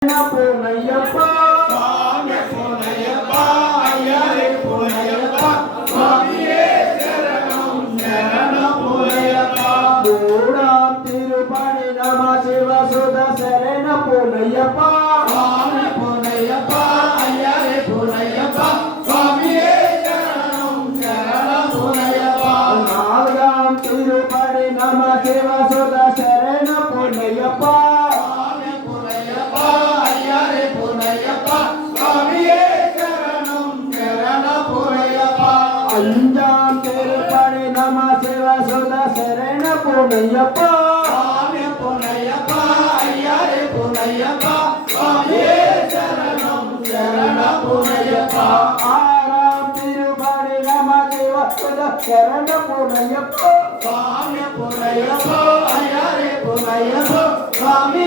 போனையப்பா சாமி போனையப்பா ஐயாரே போனையப்பா சுவாமியே சரணம் சரணம் போனையப்பா. மூடா திருப்பணி நம சிவ சுத சரண போனையப்பா. சாமி போனையப்பா ஐயாரே போனையப்பா சுவாமியே சரணம் சரணம் శివసుత శరణ పూనయ్యప్ప. స్వామి పూనయ్యప్ప అయ్యారి పూనయ్యప్ప స్వామి శరణం శరణ పూనయ్యప్ప. ఆరాం తిరుపడి నమ శివసుత శరణ పూనయ్యప్ప. స్వామి పూనయ్యప్ప అయ్యారి పూనయ్యప్ప స్వామి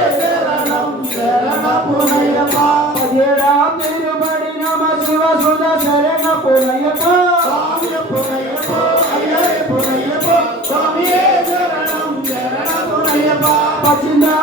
పురయ్యప్ప స్వామియే శరణం పచ్చిందా